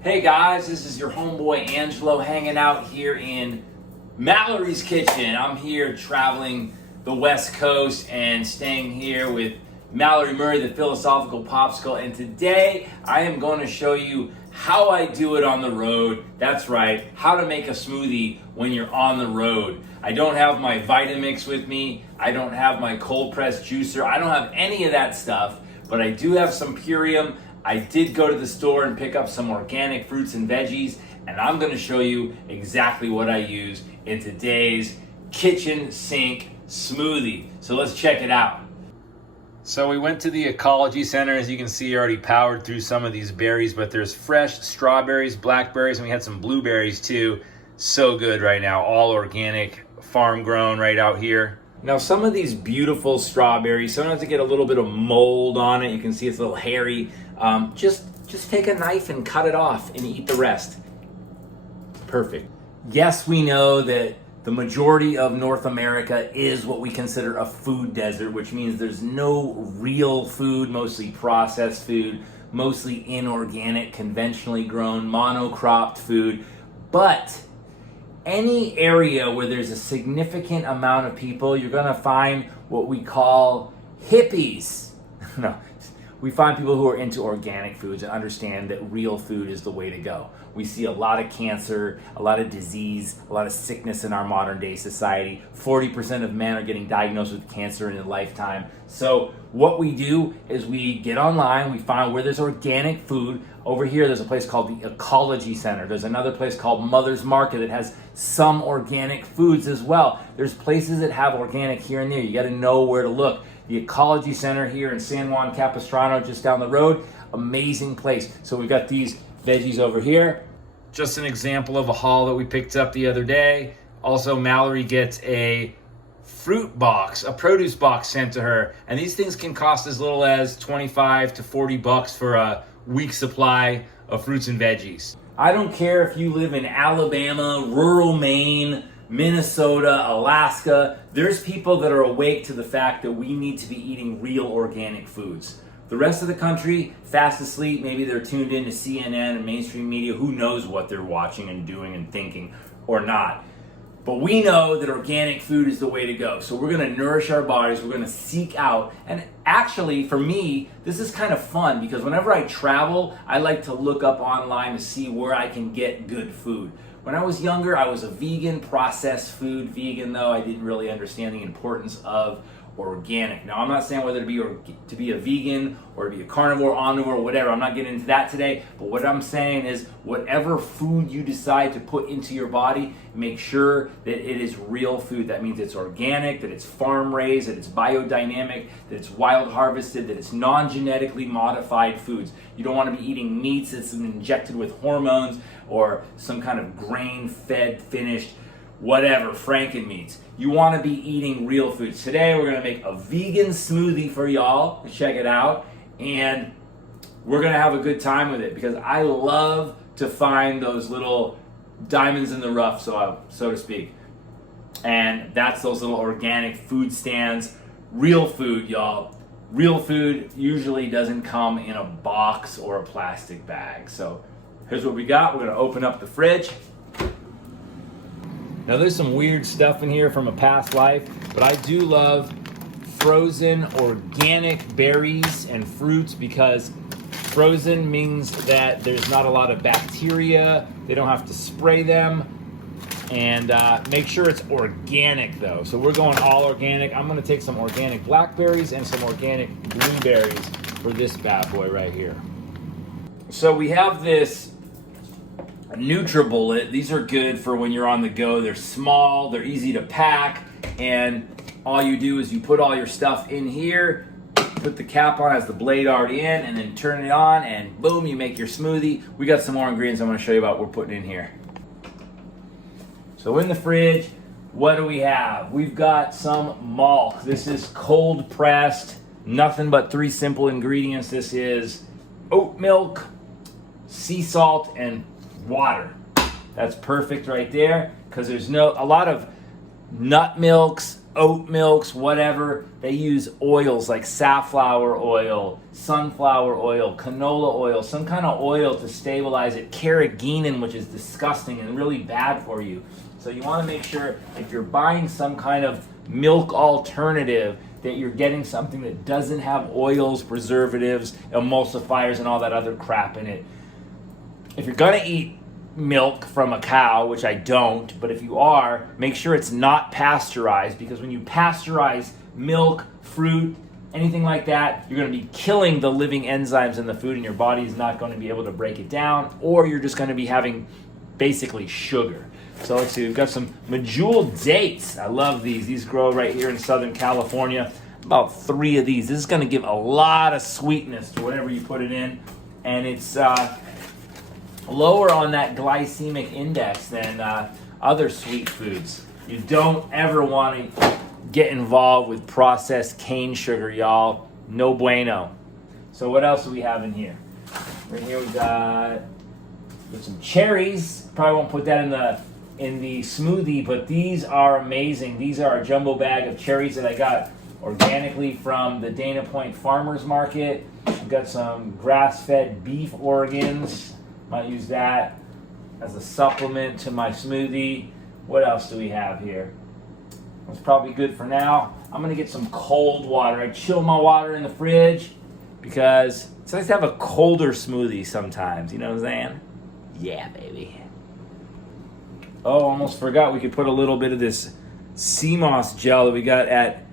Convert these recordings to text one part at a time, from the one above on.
Hey guys, this is your homeboy Angelo hanging out here in Mallory's kitchen. I'm here traveling the West Coast and staying here with Mallory Murray, the philosophical popsicle, and today I am going to show you how I do it on the road. That's right, how to make a smoothie when you're on the road. I don't have my Vitamix with me. I don't have my cold pressed juicer. I don't have any of that stuff, but I do have some Purium. I did go to the store and pick up some organic fruits and veggies, and I'm going to show you exactly what I use in today's kitchen sink smoothie. So let's check it out. So we went to the Ecology Center. As you can see, already powered through some of these berries, but there's fresh strawberries, blackberries, and we had some blueberries too. So good right now, all organic, farm grown right out here. Now some of these beautiful strawberries, sometimes they get a little bit of mold on it. You can see it's a little hairy. Just take a knife and cut it off and eat the rest. Perfect. Yes, we know that the majority of North America is what we consider a food desert, which means there's no real food, mostly processed food, mostly inorganic, conventionally grown, monocropped food. But any area where there's a significant amount of people, you're gonna find what we call hippies. No, we find people who are into organic foods and understand that real food is the way to go. We see a lot of cancer, a lot of disease, a lot of sickness in our modern day society. 40% of men are getting diagnosed with cancer in their lifetime. So what we do is we get online, we find where there's organic food. Over here, there's a place called the Ecology Center. There's another place called Mother's Market that has some organic foods as well. There's places that have organic here and there. You gotta know where to look. The Ecology Center here in San Juan Capistrano, just down the road, amazing place. So we've got these veggies over here. Just an example of a haul that we picked up the other day. Also, Mallory gets a fruit box, a produce box sent to her. And these things can cost as little as 25 to 40 bucks for a week's supply of fruits and veggies. I don't care if you live in Alabama, rural Maine, Minnesota, Alaska, there's people that are awake to the fact that we need to be eating real organic foods. The rest of the country, fast asleep, maybe they're tuned in to CNN and mainstream media, who knows what they're watching and doing and thinking or not. But we know that organic food is the way to go. So we're gonna nourish our bodies, we're gonna seek out, and actually for me, this is kind of fun because whenever I travel, I like to look up online to see where I can get good food. When I was younger, I was a vegan, processed food vegan though. I didn't really understand the importance of organic. Now, I'm not saying whether to be a vegan or to be a carnivore, omnivore, whatever. I'm not getting into that today. But what I'm saying is whatever food you decide to put into your body, make sure that it is real food. That means it's organic, that it's farm raised, that it's biodynamic, that it's wild harvested, that it's non-genetically modified foods. You don't want to be eating meats that's been injected with hormones or some kind of grain-fed, finished whatever, Franken meats. You want to be eating real foods. Today we're going to make a vegan smoothie for y'all. Check it out. And we're going to have a good time with it because I love to find those little diamonds in the rough, so to speak. And that's those little organic food stands. Real food, y'all. Real food usually doesn't come in a box or a plastic bag. So here's what we got. We're going to open up the fridge. Now there's some weird stuff in here from a past life, but I do love frozen organic berries and fruits because frozen means that there's not a lot of bacteria, they don't have to spray them, and make sure it's organic though. So we're going all organic. I'm gonna take some organic blackberries and some organic blueberries for this bad boy right here. So we have this NutriBullet. These are good for when you're on the go. They're small, they're easy to pack, and all you do is you put all your stuff in here, put the cap on, has the blade already in, and then turn it on, and boom, you make your smoothie. We got some more ingredients I'm going to show you about what we're putting in here. So in the fridge, what do we have? We've got some malt. This is cold pressed, nothing but 3 simple ingredients. This is oat milk, sea salt, and water. That's perfect right there because there's a lot of nut milks, oat milks, whatever, they use oils like safflower oil, sunflower oil, canola oil, some kind of oil to stabilize it, carrageenan, which is disgusting and really bad for you. So you want to make sure if you're buying some kind of milk alternative that you're getting something that doesn't have oils, preservatives, emulsifiers, and all that other crap in it. If you're going to eat milk from a cow, which I don't, but if you are, make sure it's not pasteurized, because when you pasteurize milk, fruit, anything like that, you're going to be killing the living enzymes in the food, and your body is not going to be able to break it down, or you're just going to be having basically sugar. So let's see, we've got some medjool dates. I love these. These grow right here in Southern California. About 3 of these. This is going to give a lot of sweetness to whatever you put it in, and it's lower on that glycemic index than other sweet foods. You don't ever want to get involved with processed cane sugar, y'all. No bueno. So what else do we have in here? Right here we got some cherries. Probably won't put that in the smoothie, but these are amazing. These are a jumbo bag of cherries that I got organically from the Dana Point Farmers Market. We've got some grass-fed beef organs. Might use that as a supplement to my smoothie. What else do we have here? That's probably good for now. I'm gonna get some cold water. I chill my water in the fridge because it's nice to have a colder smoothie sometimes, you know what I'm saying? Yeah, baby. Oh, almost forgot we could put a little bit of this sea moss gel that we got at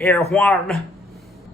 Erewhon.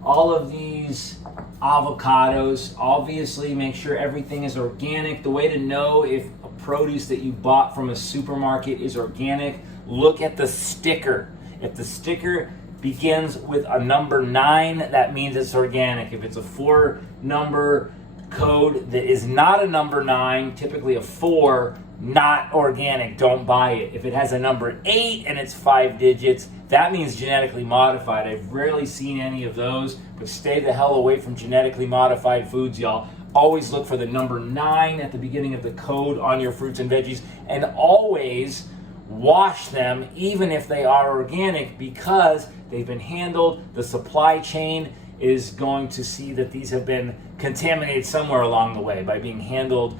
All of these avocados, obviously make sure everything is organic. The way to know if a produce that you bought from a supermarket is organic, look at the sticker. If the sticker begins with a number 9, that means it's organic. If it's a 4-number code that is not a number 9, typically a 4, not organic, don't buy it. If it has a number 8 and it's 5 digits, that means genetically modified. I've rarely seen any of those, but stay the hell away from genetically modified foods, y'all. Always look for the number 9 at the beginning of the code on your fruits and veggies, and always wash them even if they are organic, because they've been handled. The supply chain is going to see that these have been contaminated somewhere along the way by being handled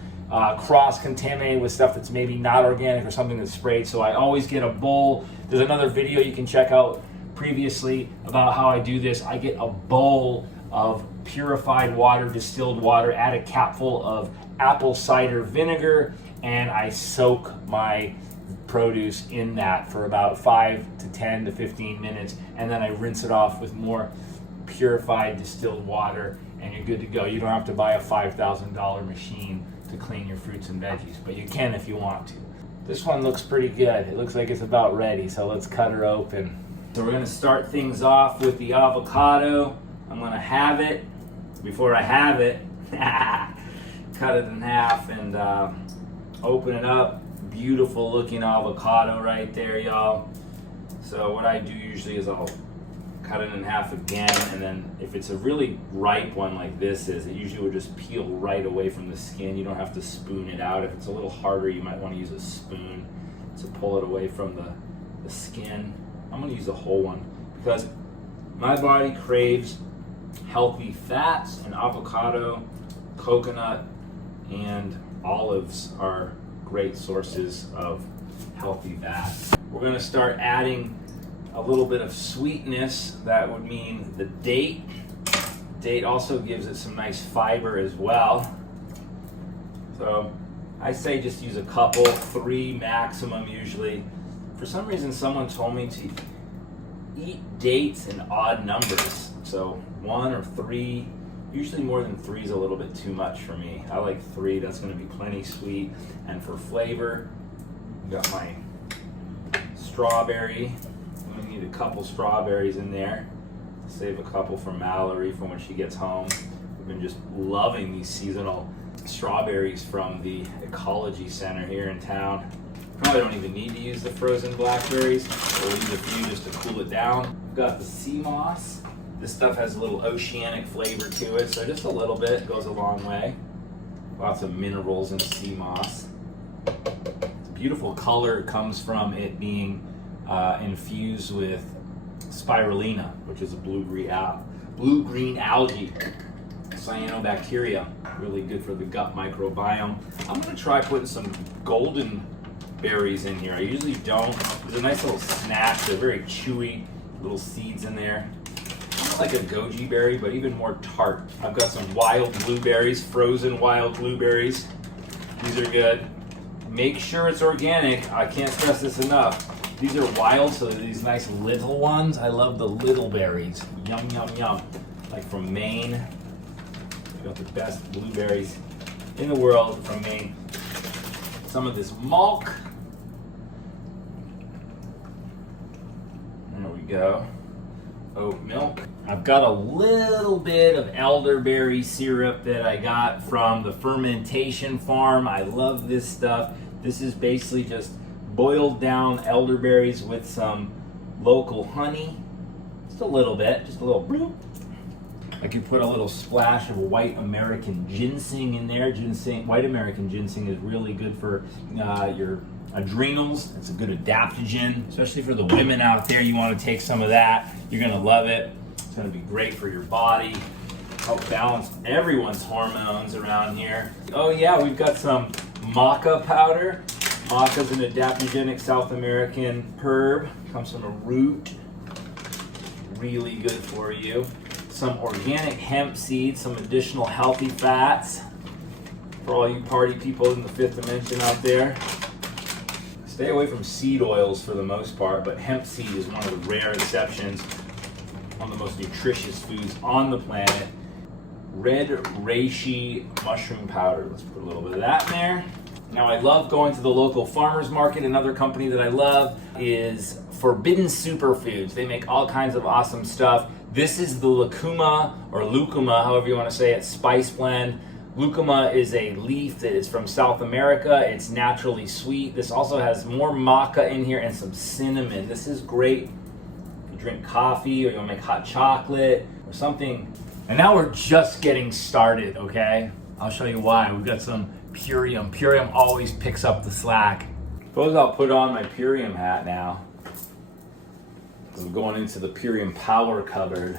cross-contaminated with stuff that's maybe not organic or something that's sprayed. So I always get a bowl. There's another video you can check out previously about how I do this. I get a bowl of purified water, distilled water, add a capful of apple cider vinegar, and I soak my produce in that for about 5 to 10 to 15 minutes, and then I rinse it off with more purified distilled water, and you're good to go. You don't have to buy a $5,000 machine to clean your fruits and veggies, but you can if you want to. This one looks pretty good. It looks like it's about ready, so let's cut her open. So we're gonna start things off with the avocado. I'm gonna have it. Before I have it, cut it in half and open it up. Beautiful looking avocado right there, y'all. So what I do usually is I'll cut it in half again, and then if it's a really ripe one like this is, it usually will just peel right away from the skin. You don't have to spoon it out. If it's a little harder, you might want to use a spoon to pull it away from the skin. I'm going to use the whole one because my body craves healthy fats, and avocado, coconut, and olives are great sources of healthy fats. We're going to start adding a little bit of sweetness. That would mean the date. Date also gives it some nice fiber as well. So I say just use a couple, 3 maximum usually. For some reason someone told me to eat dates in odd numbers. So 1 or 3, usually more than 3 is a little bit too much for me. I like 3, that's gonna be plenty sweet. And for flavor, got my strawberry. I'm gonna need a couple strawberries in there. Save a couple for Mallory for when she gets home. We've been just loving these seasonal strawberries from the Ecology Center here in town. Probably don't even need to use the frozen blackberries. We'll use a few just to cool it down. We've got the sea moss. This stuff has a little oceanic flavor to it, so just a little bit goes a long way. Lots of minerals in sea moss. The beautiful color comes from it being infused with spirulina, which is a blue-green algae, cyanobacteria, really good for the gut microbiome. I'm gonna try putting some golden berries in here. I usually don't. There's a nice little snack. They're very chewy, little seeds in there. Almost like a goji berry, but even more tart. I've got some wild blueberries, frozen wild blueberries. These are good. Make sure it's organic. I can't stress this enough. These are wild, so they're these nice little ones. I love the little berries. Yum, yum, yum. Like from Maine. We've got the best blueberries in the world from Maine. Some of this milk. There we go. Oat milk. I've got a little bit of elderberry syrup that I got from the fermentation farm. I love this stuff. This is basically just boiled down elderberries with some local honey. Just a little bit, just a little bloop. I could put a little splash of white American ginseng in there. White American ginseng is really good for your adrenals. It's a good adaptogen, especially for the women out there. You want to take some of that. You're gonna love it. It's gonna be great for your body. Help balance everyone's hormones around here. Oh yeah, we've got some maca powder. Maca is an adaptogenic South American herb. Comes from a root. Really good for you. Some organic hemp seeds, some additional healthy fats for all you party people in the fifth dimension out there. Stay away from seed oils for the most part, but hemp seed is one of the rare exceptions. One of the most nutritious foods on the planet. Red reishi mushroom powder. Let's put a little bit of that in there. Now I love going to the local farmer's market. Another company that I love is Forbidden Superfoods. They make all kinds of awesome stuff. This is the lucuma, or lucuma, however you want to say it, spice blend. Lucuma is a leaf that is from South America. It's naturally sweet. This also has more maca in here and some cinnamon. This is great if you drink coffee or you want to make hot chocolate or something. And now we're just getting started, okay? I'll show you why. We've got some Purium. Purium always picks up the slack. Suppose I'll put on my Purium hat now. I'm going into the Purium power cupboard.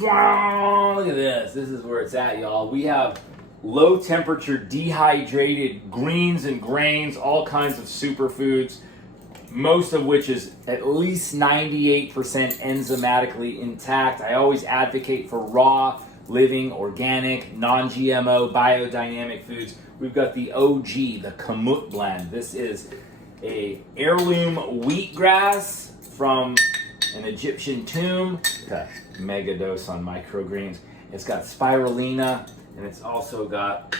Wow, look at this. This is where it's at, y'all. We have low temperature dehydrated greens and grains, all kinds of superfoods, most of which is at least 98% enzymatically intact. I always advocate for raw, living, organic, non-GMO, biodynamic foods. We've got the OG, the Kamut blend. This is a heirloom wheatgrass from an Egyptian tomb. A mega dose on microgreens. It's got spirulina, and it's also got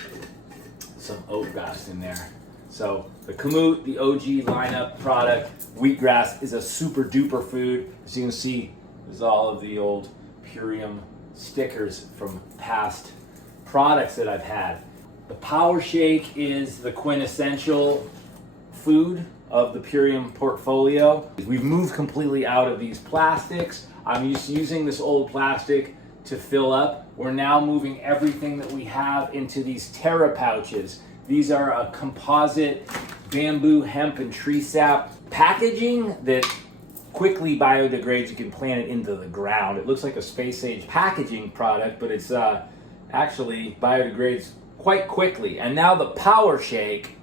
some oatgrass in there. So the Kamut, the OG lineup product, wheatgrass is a super duper food. As you can see, there's all of the old Purium stickers from past products that I've had. The Power Shake is the quintessential food of the Purium portfolio. We've moved completely out of these plastics. I'm used to using this old plastic to fill up. We're now moving everything that we have into these Terra pouches. These are a composite bamboo, hemp, and tree sap packaging that quickly biodegrades. You can plant it into the ground. It looks like a space age packaging product, but it's actually biodegrades quite quickly. And now the Power Shake,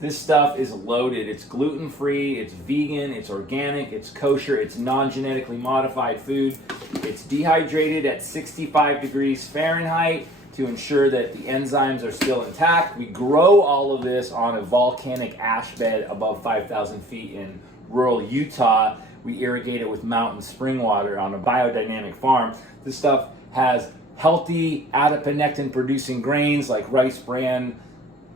this stuff is loaded. It's gluten-free, it's vegan, it's organic, it's kosher, it's non-genetically modified food. It's dehydrated at 65 degrees Fahrenheit to ensure that the enzymes are still intact. We grow all of this on a volcanic ash bed above 5,000 feet in rural Utah. We irrigate it with mountain spring water on a biodynamic farm. This stuff has healthy adiponectin producing grains like rice bran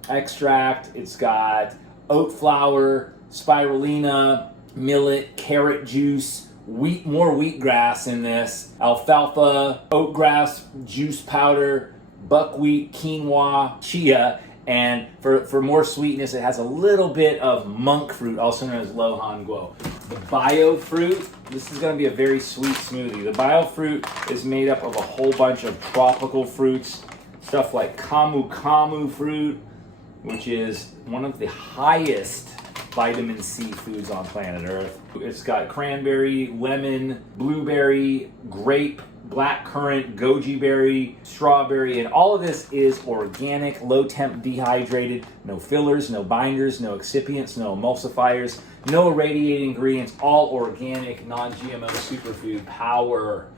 extract. It's got oat flour, spirulina, millet, carrot juice, more wheatgrass in this, alfalfa, oatgrass juice powder, buckwheat, quinoa, chia, and for more sweetness, it has a little bit of monk fruit, also known as lohan guo. The bio fruit, this is going to be a very sweet smoothie. The bio fruit is made up of a whole bunch of tropical fruits, stuff like camu camu fruit, which is one of the highest vitamin C foods on planet Earth. It's got cranberry, lemon, blueberry, grape, blackcurrant, goji berry, strawberry, and all of this is organic, low temp dehydrated, no fillers, no binders, no excipients, no emulsifiers, no irradiating ingredients, all organic, non-GMO superfood power.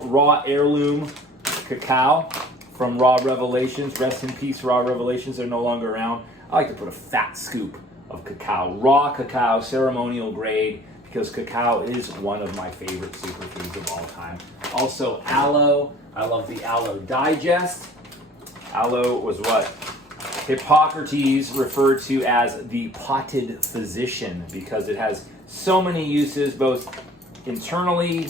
Raw heirloom cacao from Raw Revelations. Rest in peace, Raw Revelations. They're no longer around. I like to put a fat scoop of cacao, raw cacao, ceremonial grade, because cacao is one of my favorite superfoods of all time. Also aloe. I love the Aloe Digest. Aloe was what Hippocrates referred to as the potted physician, because it has so many uses, both internally,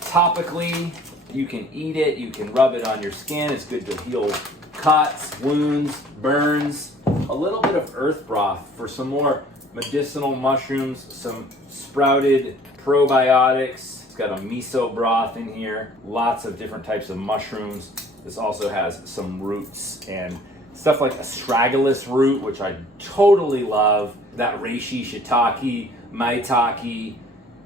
topically. You can eat it, you can rub it on your skin. It's good to heal cuts, wounds, burns. A little bit of earth broth for some more medicinal mushrooms, some sprouted probiotics. It's got a miso broth in here, lots of different types of mushrooms. This also has some roots and stuff like astragalus root, which I totally love. That reishi, shiitake, maitake,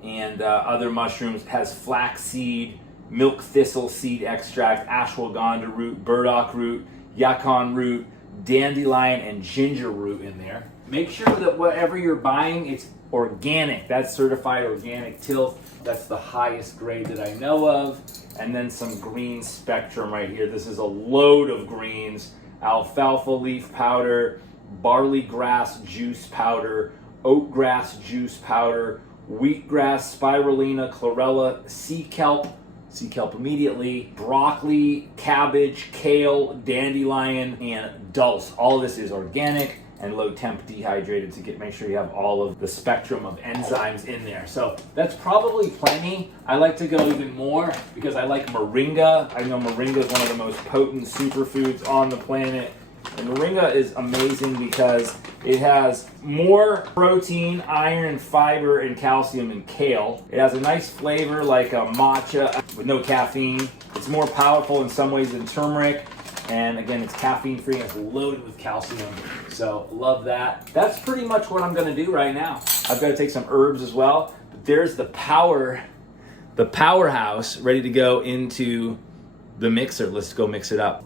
and other mushrooms. It has flaxseed, milk thistle seed extract, ashwagandha root, burdock root, yacon root, dandelion, and ginger root in there. Make sure that whatever you're buying, it's organic. That's certified organic tilth. That's the highest grade that I know of. And then some green spectrum right here. This is a load of greens. Alfalfa leaf powder, barley grass juice powder, oat grass juice powder, wheatgrass, spirulina, chlorella, sea kelp immediately, broccoli, cabbage, kale, dandelion, and dulse. All of this is organic and low temp dehydrated to make sure you have all of the spectrum of enzymes in there. So that's probably plenty. I like to go even more because I like moringa. I know moringa is one of the most potent superfoods on the planet. And moringa is amazing because it has more protein, iron, fiber, and calcium than kale. It has a nice flavor like a matcha with no caffeine. It's more powerful in some ways than turmeric. And again, it's caffeine free and it's loaded with calcium. So love that. That's pretty much what I'm gonna do right now. I've got to take some herbs as well. But there's the powerhouse ready to go into the mixer. Let's go mix it up.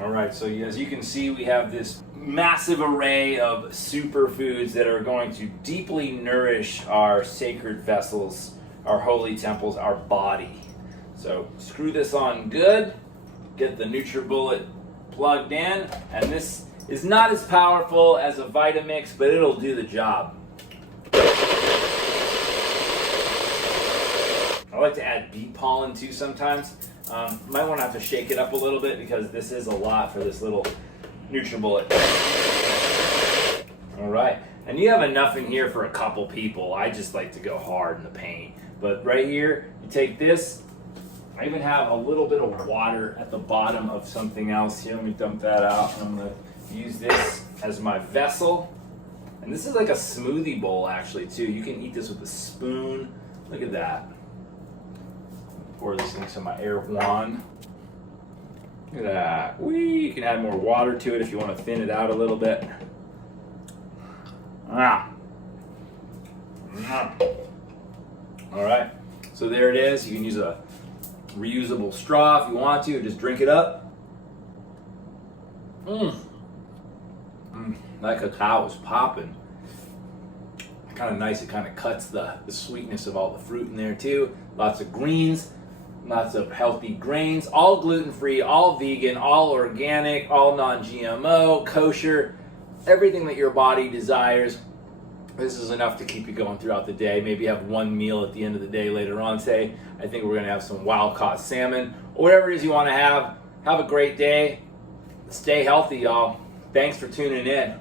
All right, so as you can see, we have this massive array of superfoods that are going to deeply nourish our sacred vessels, our holy temples, our body. So screw this on good, get the NutriBullet plugged in, and this is not as powerful as a Vitamix, but it'll do the job. I like to add bee pollen too sometimes. Might want to have to shake it up a little bit because this is a lot for this little NutriBullet. All right, and you have enough in here for a couple people. I just like to go hard in the paint. But right here, you take this. I even have a little bit of water at the bottom of something else here. Let me dump that out. I'm gonna use this as my vessel. And this is like a smoothie bowl actually too. You can eat this with a spoon. Look at that. Pour this into my air wand. Look at that. Whee! You can add more water to it if you want to thin it out a little bit. Ah. All right. So there it is. You can use a reusable straw if you want to, or just drink it up. That cacao is popping. Kind of nice. It kind of cuts the sweetness of all the fruit in there too. Lots of greens. Lots of healthy grains, all gluten-free, all vegan, all organic, all non-GMO, kosher, everything that your body desires. This is enough to keep you going throughout the day. Maybe have one meal at the end of the day later on. Say, I think we're gonna have some wild-caught salmon, or whatever it is you wanna have. Have a great day. Stay healthy, y'all. Thanks for tuning in.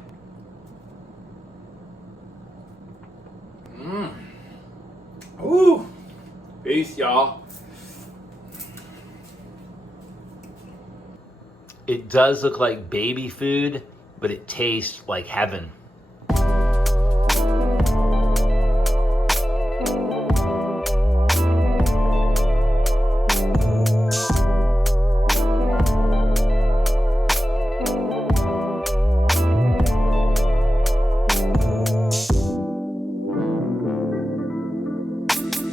Ooh. Peace, y'all. It does look like baby food, but it tastes like heaven.